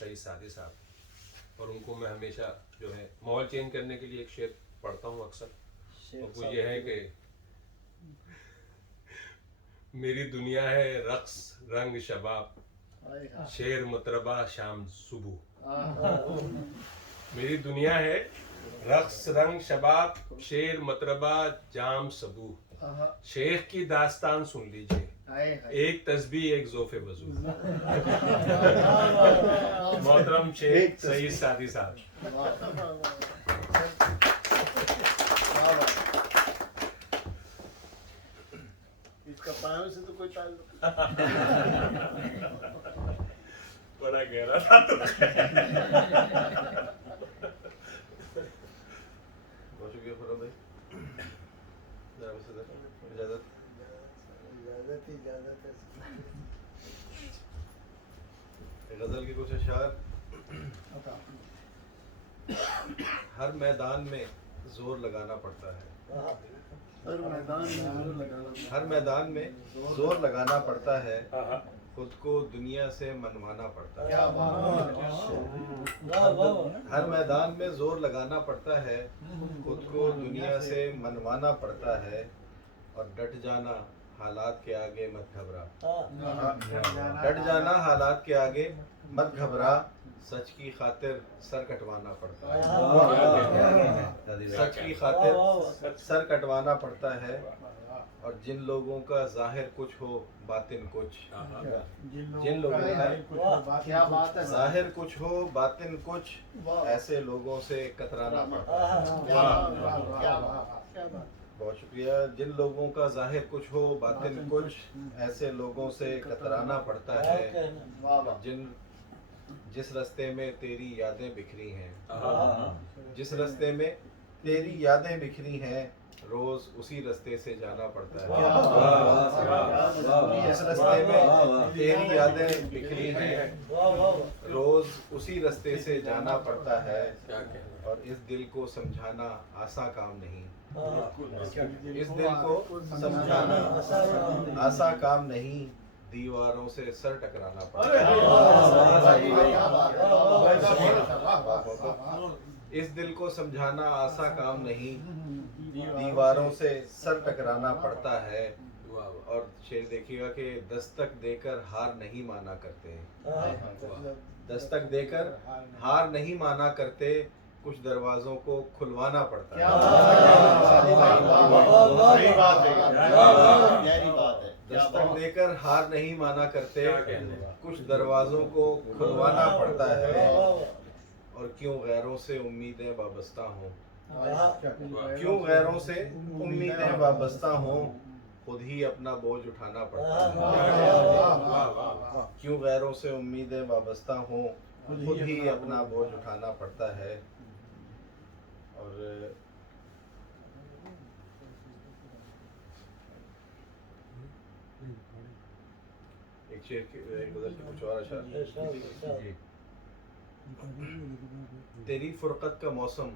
سعید Saadi صاحب، اور ان کو میں ہمیشہ جو ہے ماحول چینج کرنے کے لیے ایک شعر پڑھتا ہوں اکثر، اور وہ یہ ہے کہ میری دنیا ہے رقص رنگ شباب، شیر مطربہ شام صبح. میری دنیا ہے رقص رنگ شباب، شیر مطربہ جام صبح. شیخ کی داستان سن لیجئے، ایک تسبیح ایک ذوف وضو. محترم شیخ سعید سعدی صاحب. اس کا پایوں سے تو کوئی تعلق بڑا گہرا تھا. بہت شکریہ خرم بھائی. اجازت غزل کے کچھ اشعار. ہر میدان میں زور لگانا پڑتا ہے، ہر میدان میں زور لگانا پڑتا ہے، خود کو دنیا سے منوانا پڑتا ہے. ہر میدان میں زور لگانا پڑتا ہے، خود کو دنیا سے منوانا پڑتا ہے، اور ڈٹ جانا حالات کے آگے مت گھبرا. ڈٹ جانا حالات کے آگے مت گھبرا، سچ کی خاطر سر کٹوانا پڑتا ہے. سچ کی خاطر سر کٹوانا پڑتا ہے، اور جن لوگوں کا ظاہر کچھ ہو باطن کچھ، جن لوگوں کا ظاہر کچھ ہو باطن کچھ، ایسے لوگوں سے کترانا پڑتا ہے. بہت شکریہ. جن لوگوں کا ظاہر کچھ ہو باطن کچھ، ایسے لوگوں سے کترانا پڑتا ہے، جس رستے میں تیری یادیں بکھری ہیں، جس رستے میں تیری یادیں بکھری ہیں، روز اسی رستے سے جانا پڑتا ہے. جس رستے میں تیری یادیں بکھری ہیں، روز اسی رستے سے جانا پڑتا ہے، اور اس دل کو سمجھانا آسان کام نہیں. اس دل کو سمجھانا آسان کام نہیں، دیواروں سے سر ٹکرانا پڑتا ہے. اس دل کو سمجھانا آسان کام نہیں، دیواروں سے سر ٹکرانا پڑتا ہے. اور شعر دیکھیے گا کہ دستک دے کر ہار نہیں مانا کرتے، دستک دے کر ہار نہیں مانا کرتے، کچھ دروازوں کو کھلوانا پڑتا ہے. دستک دے کر ہار نہیں مانا کرتے، کچھ دروازوں کو کھلوانا پڑتا ہے، اور کیوں غیروں سے امیدیں وابستہ ہوں، کیوں غیروں سے امیدیں وابستہ ہوں، خود ہی اپنا بوجھ اٹھانا پڑتا ہے. کیوں غیروں سے امیدیں وابستہ ہوں، خود ہی اپنا بوجھ اٹھانا پڑتا ہے. اور ایک شعر کے غزل کے کچھ اور اشعار. تیری فرقت کا موسم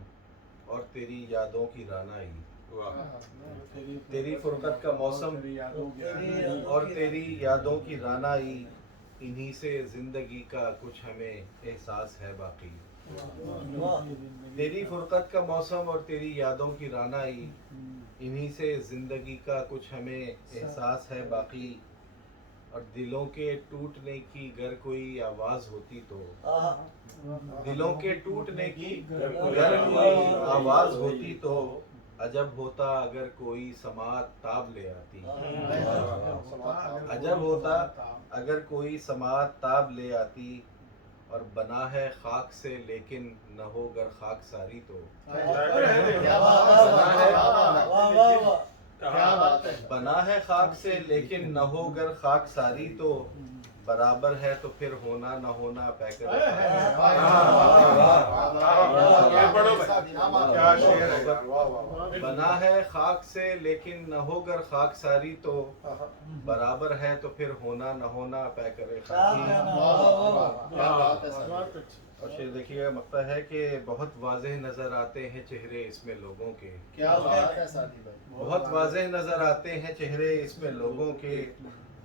اور تیری یادوں کی رعنائی، تیری فرقت کا موسم اور تیری یادوں کی رعنائی، انہی سے زندگی کا کچھ ہمیں احساس ہے باقی. تیری فرقت کا موسم اور تیری یادوں کی رعنائی، انہی سے زندگی کا کچھ ہمیں احساس ہے باقی. اور دلوں کے ٹوٹنے کی گر کوئی آواز ہوتی تو، دلوں کے ٹوٹنے کی گر کوئی آواز ہوتی تو، عجب ہوتا اگر کوئی سماعت تاب لے آتی. عجب ہوتا اگر کوئی سماعت تاب لے آتی، اور بنا ہے خاک سے لیکن نہ ہو گر خاک ساری تو، بنا ہے خاک سے لیکن نہ ہو گر خاک ساری تو، برابر ہے تو پھر ہونا نہ ہونا پیکر. بنا ہے خاک سے لیکن نہ ہو گر خاک ساری تو، برابر ہے تو پھر ہونا نہ ہونا پیکر خاکی. اور شعر دیکھیے گا مقطع ہے کہ بہت واضح نظر آتے ہیں چہرے اس میں لوگوں کے، بہت واضح نظر آتے ہیں چہرے اس میں لوگوں کے،